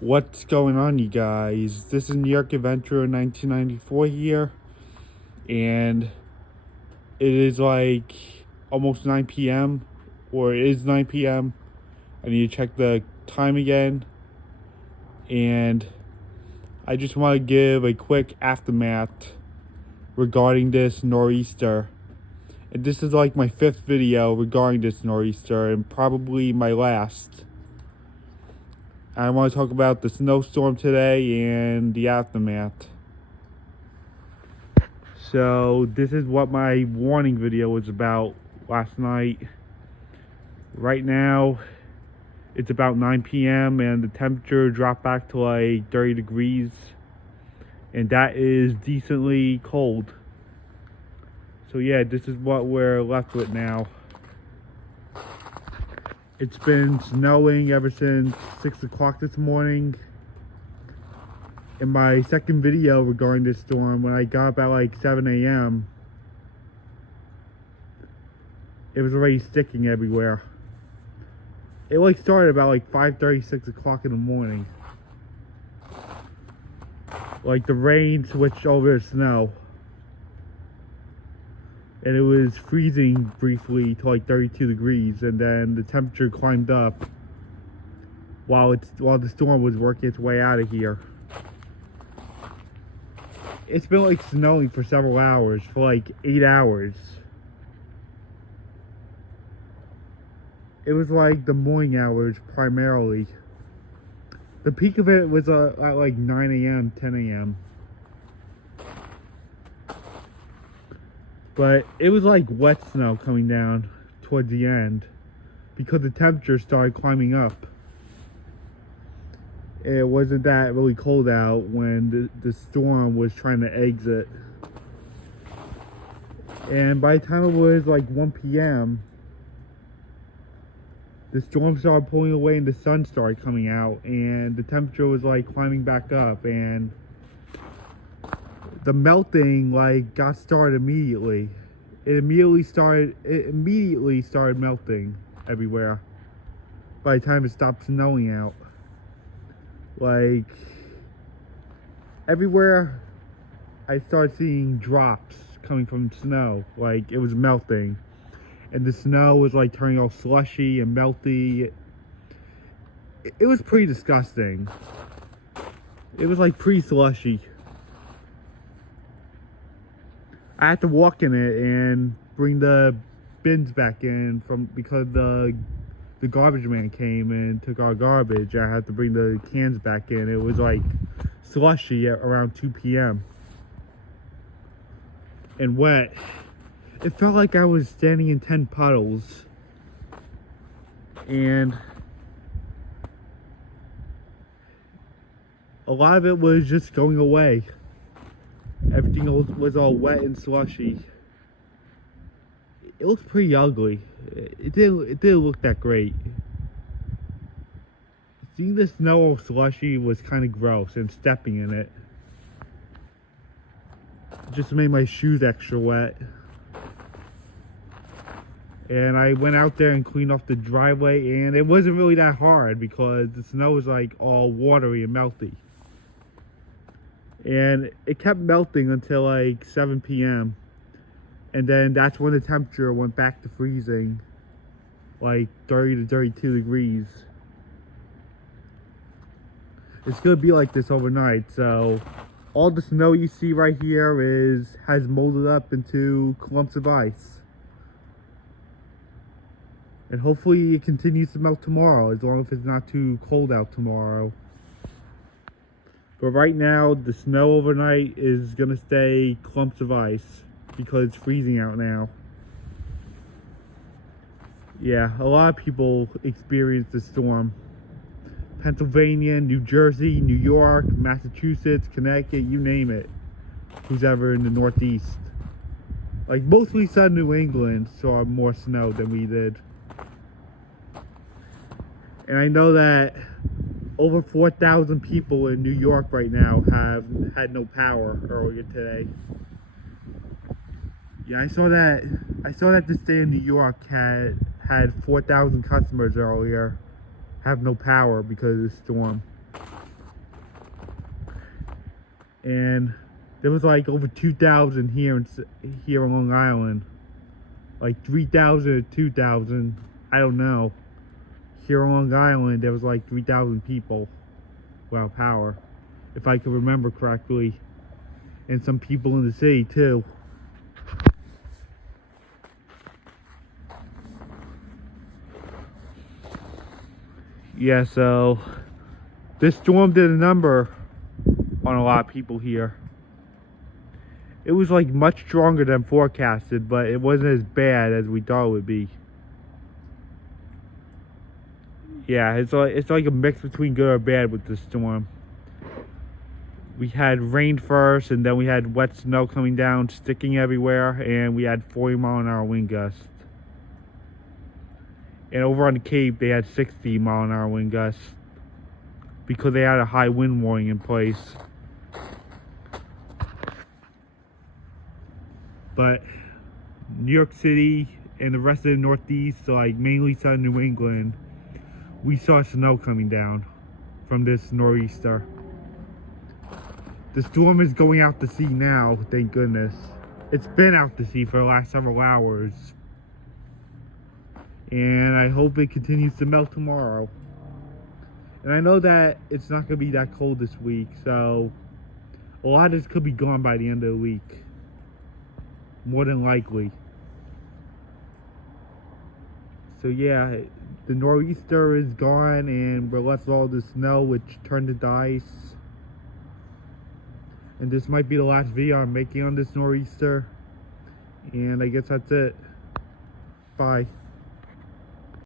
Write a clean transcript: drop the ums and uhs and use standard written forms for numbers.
What's going on, you guys? This is New York Adventure 1994 here, and it is like almost 9 p.m. or it is 9 p.m. I need to check the time again, and I just want to give a quick aftermath regarding this nor'easter. And this is like my 5th video regarding this nor'easter, and probably my last. I want to talk about the snowstorm today and the aftermath. So this is what my warning video was about last night. Right now it's about 9 p.m. and the temperature dropped back to like 30 degrees, and that is decently cold. So yeah, this is what we're left with now. It's been snowing ever since 6 o'clock this morning. In my second video regarding this storm, when I got up at like 7 a.m., it was already sticking everywhere. It like started about like 5:30, 6 o'clock in the morning. Like the rain switched over to snow. And it was freezing briefly to like 32 degrees, and then the temperature climbed up while the storm was working its way out of here. It's been like snowing for several hours, for like 8 hours. It was like the morning hours primarily. The peak of it was at like 9 a.m., 10 a.m. But it was like wet snow coming down towards the end because the temperature started climbing up. It wasn't that really cold out when the storm was trying to exit. And by the time it was like 1 p.m., the storm started pulling away and the sun started coming out, and the temperature was like climbing back up, and the melting like got started immediately. It immediately started melting everywhere by the time it stopped snowing out. Like everywhere I started seeing drops coming from snow, like it was melting, and the snow was like turning all slushy and melty. It was pretty disgusting. It was like pretty slushy. I had to walk in it and bring the bins back in because the garbage man came and took our garbage. I had to bring the cans back in. It was like slushy at around 2 p.m. and wet. It felt like I was standing in 10 puddles. And a lot of it was just going away. Everything was all wet and slushy. It looked pretty ugly. It didn't look that great. Seeing the snow all slushy was kind of gross, and stepping in it just made my shoes extra wet. And I went out there and cleaned off the driveway, and it wasn't really that hard because the snow was like all watery and melty. And it kept melting until like 7 p.m. And then that's when the temperature went back to freezing, like 30 to 32 degrees. It's gonna be like this overnight, so all the snow you see right here has molded up into clumps of ice. And hopefully it continues to melt tomorrow, as long as it's not too cold out tomorrow. But right now, the snow overnight is gonna stay clumps of ice because it's freezing out now. Yeah, a lot of people experienced the storm. Pennsylvania, New Jersey, New York, Massachusetts, Connecticut, you name it. Who's ever in the Northeast. Like mostly Southern New England saw more snow than we did. And I know that over 4,000 people in New York right now have had no power earlier today. Yeah, I saw that this day in New York had 4,000 customers earlier have no power because of the storm. and there was like over 2,000 here on Long Island, like 3,000 or 2,000, I don't know. Here on Long Island, there was like 3,000 people without power, if I can remember correctly, and some people in the city too. Yeah, so this storm did a number on a lot of people here. It was like much stronger than forecasted, but it wasn't as bad as we thought it would be. Yeah, it's like a mix between good or bad with this storm. We had rain first, and then we had wet snow coming down, sticking everywhere, and we had 40-mile-an-hour wind gusts. And over on the Cape, they had 60-mile-an-hour wind gusts because they had a high wind warning in place. But New York City and the rest of the Northeast, so like mainly southern New England, we saw snow coming down from this nor'easter. The storm is going out to sea now, thank goodness. It's been out to sea for the last several hours. And I hope it continues to melt tomorrow. And I know that it's not going to be that cold this week, so a lot of this could be gone by the end of the week. More than likely. So yeah, the nor'easter is gone, and we're left with all the snow, which turned into ice. And this might be the last video I'm making on this nor'easter. And I guess that's it. Bye.